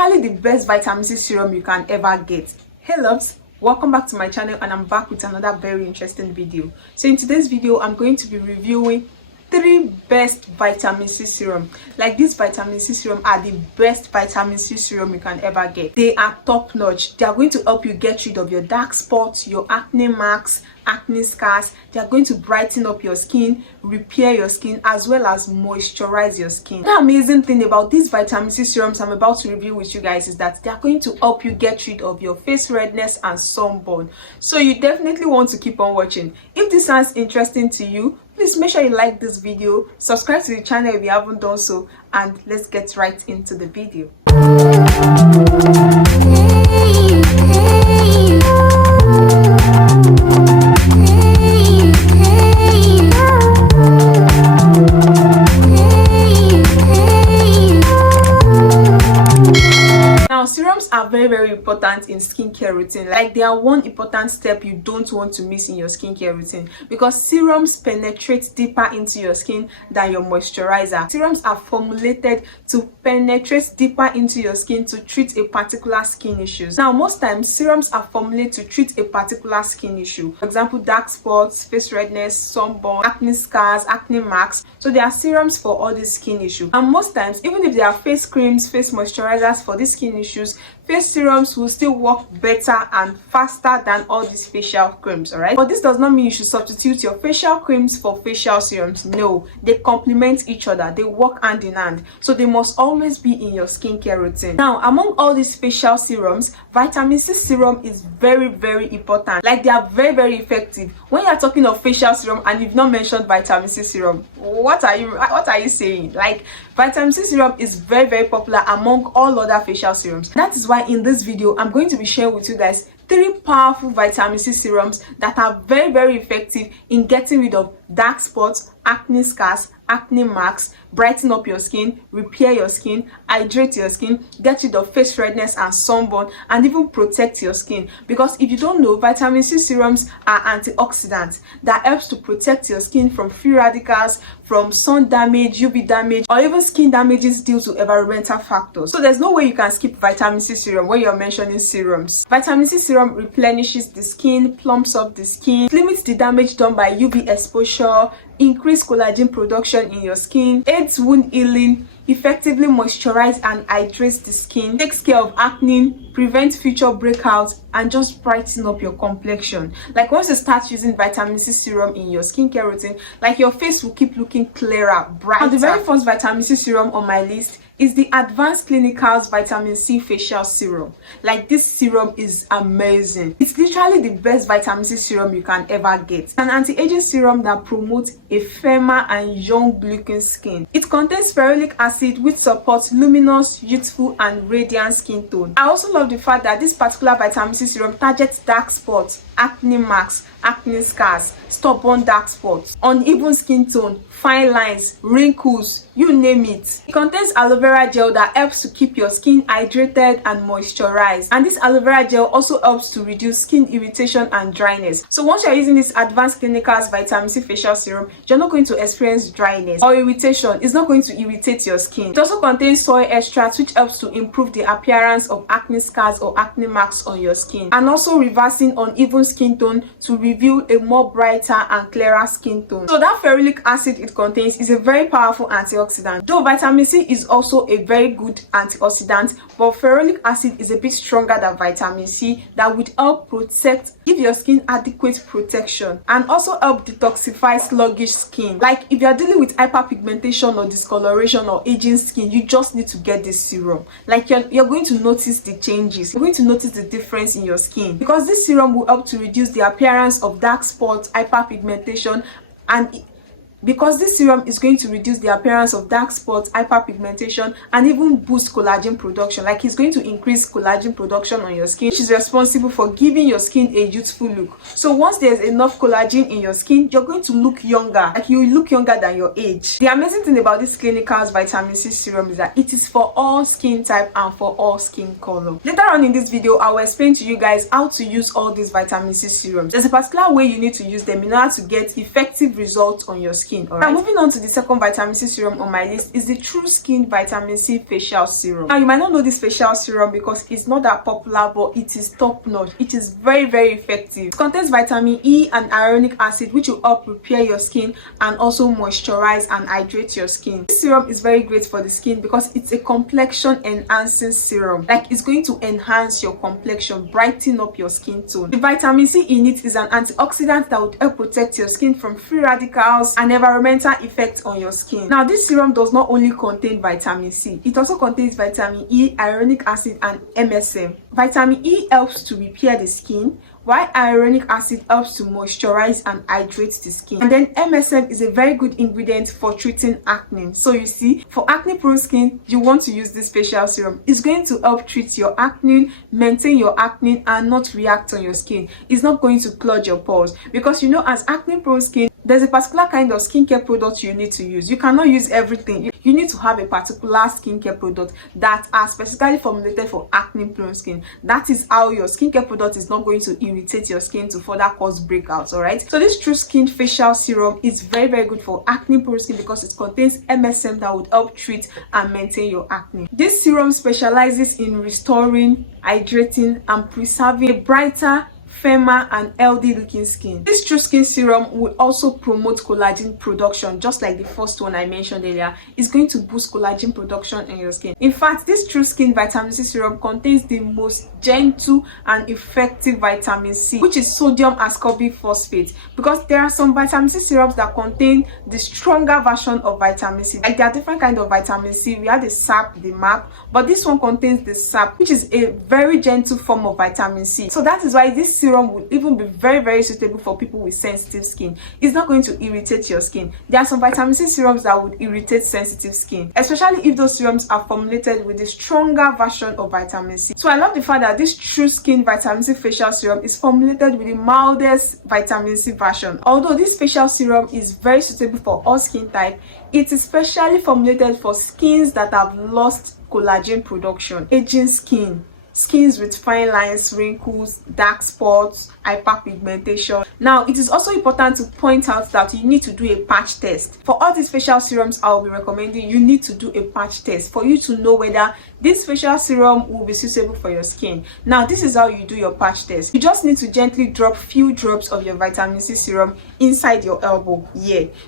literally the best vitamin C serum you can ever get. Hey loves, welcome back to my channel, and I'm back with another very interesting video. So in today's video, I'm going to be reviewing 3 best vitamin C serum. Like, these vitamin C serum are the best vitamin C serum you can ever get. They are top notch. They are going to help you get rid of your dark spots, your acne marks, acne scars. They are going to brighten up your skin, repair your skin, as well as moisturize your skin. The amazing thing about these vitamin C serums I'm about to review with you guys is that they are going to help you get rid of your face redness and sunburn. So you definitely want to keep on watching. If this sounds interesting to you, please make sure you like this video, subscribe to the channel if you haven't done so, and let's get right into the video. Now, serums are very important in skincare routine. Like, they are one important step you don't want to miss in your skincare routine, because serums penetrate deeper into your skin than your moisturizer. Serums are formulated to penetrate deeper into your skin to treat a particular skin issue. Now, most times serums are formulated to treat a particular skin issue. For example, dark spots, face redness, sunburn, acne scars, acne marks. So there are serums for all these skin issues. And most times, even if there are face creams, face moisturizers for these skin issues, face serums will still work better and faster than all these facial creams. All right, but this does not mean you should substitute your facial creams for facial serums. No, they complement each other. They work hand in hand, so they must always be in your skincare routine. Now, among all these facial serums, vitamin C serum is very important. Like, they are very effective. When you are talking of facial serum and you've not mentioned vitamin C serum, what are you saying? Like, vitamin C serum is very popular among all other facial serums. That is why in this video I'm going to be sharing with you guys 3 powerful vitamin C serums that are very effective in getting rid of dark spots, acne scars, acne marks, brighten up your skin, repair your skin, hydrate your skin, get rid of face redness and sunburn, and even protect your skin. Because if you don't know, vitamin C serums are antioxidants that helps to protect your skin from free radicals, from sun damage, UV damage, or even skin damages due to environmental factors. So there's no way you can skip vitamin C serum when you're mentioning serums. Vitamin C serum replenishes the skin, plumps up the skin, limits the damage done by UV exposure, increase collagen production in your skin, aids wound healing, effectively moisturize and hydrates the skin, takes care of acne, prevents future breakouts, and just brighten up your complexion. Like, once you start using vitamin C serum in your skincare routine, like, your face will keep looking clearer, brighter. Now, the very first vitamin C serum on my list is the Advanced Clinicals Vitamin C Facial Serum. Like, this serum is amazing. It's literally the best vitamin C serum you can ever get. An anti-aging serum that promotes a firmer and young-looking skin. It contains ferulic acid, which supports luminous, youthful, and radiant skin tone. I also love the fact that this particular vitamin C serum targets dark spots, acne marks, acne scars, stubborn dark spots, uneven skin tone, fine lines, wrinkles, you name it. It contains aloe vera gel that helps to keep your skin hydrated and moisturized. And this aloe vera gel also helps to reduce skin irritation and dryness. So once you're using this Advanced Clinicals Vitamin C Facial Serum, you're not going to experience dryness or irritation. It's not going to irritate your skin. It also contains soy extracts, which helps to improve the appearance of acne scars or acne marks on your skin, and also reversing uneven skin tone to reveal a more brighter and clearer skin tone. So that ferulic acid it contains is a very powerful antioxidant. Though vitamin C is also a very good antioxidant, but ferulic acid is a bit stronger than vitamin C, that would help protect, give your skin adequate protection, and also help detoxify sluggish skin. Like, if you're dealing with hyperpigmentation or discoloration or aging skin, you just need to get this serum. Like, you're going to notice the changes. You're going to notice the difference in your skin, because this serum will help to reduce the appearance of dark spots, hyperpigmentation, and because this serum is going to reduce the appearance of dark spots, hyperpigmentation, and even boost collagen production. Like, it's going to increase collagen production on your skin, which is responsible for giving your skin a youthful look. So once there's enough collagen in your skin, you're going to look younger. Like, you look younger than your age. The amazing thing about this Clinicals Vitamin C serum is that it is for all skin type and for all skin color. Later on in this video, I will explain to you guys how to use all these vitamin C serums. There's a particular way you need to use them in order to get effective results on your skin. skin. All right, now moving on to the second vitamin C serum on my list is the True Skin Vitamin C Facial Serum. Now you might not know this facial serum because it's not that popular, but it is top notch. It is very, very effective. It contains vitamin E and hyaluronic acid, which will help repair your skin and also moisturize and hydrate your skin. This serum is very great for the skin because it's a complexion enhancing serum. Like, it's going to enhance your complexion, brighten up your skin tone. The vitamin C in it is an antioxidant that would help protect your skin from free radicals and environmental effects on your skin. Now this serum does not only contain vitamin C, it also contains vitamin E, hyaluronic acid and MSM. Vitamin E helps to repair the skin, while hyaluronic acid helps to moisturize and hydrate the skin. And then MSM is a very good ingredient for treating acne. So you see, for acne prone skin, you want to use this facial serum. It's going to help treat your acne, maintain your acne and not react on your skin. It's not going to clog your pores, because you know, as acne prone skin, there's a particular kind of skincare product you need to use. You cannot use everything. You need to have a particular skincare product that are specifically formulated for acne prone skin. That is how your skincare product is not going to irritate your skin to further cause breakouts. All right, so this True Skin Facial Serum is very, very good for acne prone skin because it contains MSM that would help treat and maintain your acne. This serum specializes in restoring, hydrating and preserving a brighter, firmer and healthy looking skin. This True Skin serum will also promote collagen production, just like the first one I mentioned earlier. It's going to boost collagen production in your skin. In fact, this True Skin Vitamin C serum contains the most gentle and effective vitamin C, which is sodium ascorbic phosphate, because there are some vitamin C serums that contain the stronger version of vitamin C. Like, there are different kinds of vitamin C. We have the SAP, the MAP, but this one contains the SAP, which is a very gentle form of vitamin C. So that is why this serum will even be very, very suitable for people with sensitive skin. It's not going to irritate your skin. There are some vitamin C serums that would irritate sensitive skin, especially if those serums are formulated with the stronger version of vitamin C. So I love the fact that this True Skin Vitamin C Facial Serum is formulated with the mildest vitamin C version. Although this facial serum is very suitable for all skin type, it is specially formulated for skins that have lost collagen production, aging skin, skins with fine lines, wrinkles, dark spots, hyperpigmentation. Now, it is also important to point out that you need to do a patch test. For all these facial serums I will be recommending, you need to do a patch test for you to know whether this facial serum will be suitable for your skin. Now, this is how you do your patch test. You just need to gently drop few drops of your vitamin C serum inside your elbow.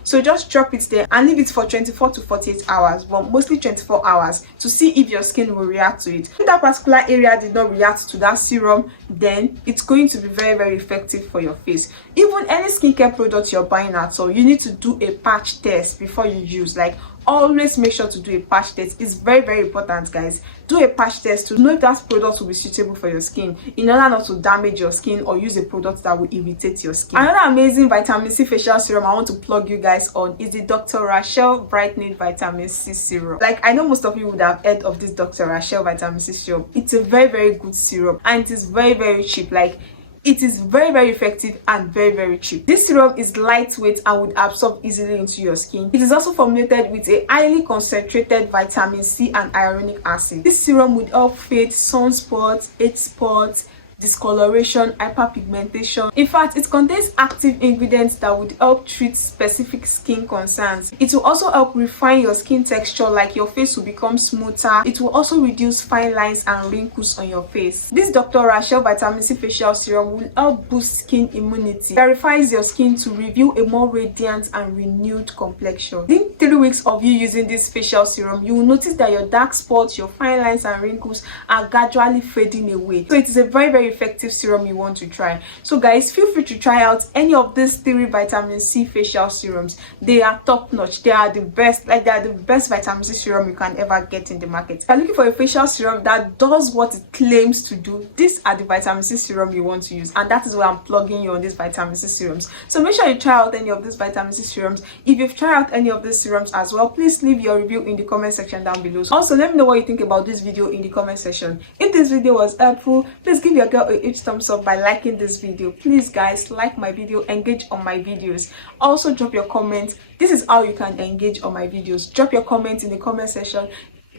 So just drop it there and leave it for 24 to 48 hours, but mostly 24 hours, to see if your skin will react to it. If that particular area did not react to that serum, then it's going to be very, very effective for your face. Even any skincare product you're buying at all, you need to do a patch test before you use. Like, always make sure to do a patch test. It's very, very important, guys. Do a patch test to know if that product will be suitable for your skin, in order not to damage your skin or use a product that will irritate your skin. Another amazing vitamin C facial serum I want to plug you guys on is the Dr. Rachel Brightening Vitamin C Serum. Like, I know most of you would have heard of this Dr. Rachel Vitamin C Serum. It's a very, very good serum and it is very, very cheap. Like, it is very, very effective and very, very cheap. This serum is lightweight and would absorb easily into your skin. It is also formulated with a highly concentrated vitamin C and hyaluronic acid. This serum would help fade sunspots, age spots, discoloration, hyperpigmentation. In fact, it contains active ingredients that would help treat specific skin concerns. It will also help refine your skin texture, like your face will become smoother. It will also reduce fine lines and wrinkles on your face. This Dr. Rachel Vitamin C Facial Serum will help boost skin immunity, clarifies your skin to reveal a more radiant and renewed complexion. Within 3 weeks of you using this facial serum, you will notice that your dark spots, your fine lines and wrinkles are gradually fading away. So it is a very, very effective serum you want to try. So guys, feel free to try out any of these 3 vitamin C facial serums. They are top notch. They are the best. Like, they are the best vitamin C serum you can ever get in the market. If you're looking for a facial serum that does what it claims to do, these are the vitamin C serum you want to use, and that is why I'm plugging you on these vitamin C serums. So make sure you try out any of these vitamin C serums. If you've tried out any of these serums as well, please leave your review in the comment section down below. Also, let me know what you think about this video in the comment section. If this video was helpful, please give your girl a huge thumbs up by liking this video. Please guys, like my video, engage on my videos. Also drop your comments. This is how you can engage on my videos. Drop your comments in the comment section.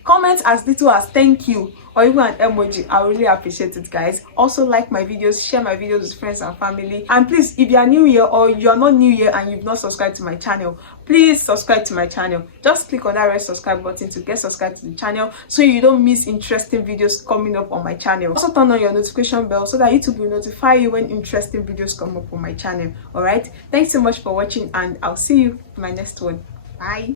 Comment as little as thank you or even an emoji. I really appreciate it, guys. Also like my videos, share my videos with friends and family, and please, if you are new here or you are not new here and you've not subscribed to my channel, please subscribe to my channel. Just click on that red subscribe button to get subscribed to the channel so you don't miss interesting videos coming up on my channel. Also turn on your notification bell so that YouTube will notify you when interesting videos come up on my channel. All right, thanks so much for watching, and I'll see you in my next one. Bye.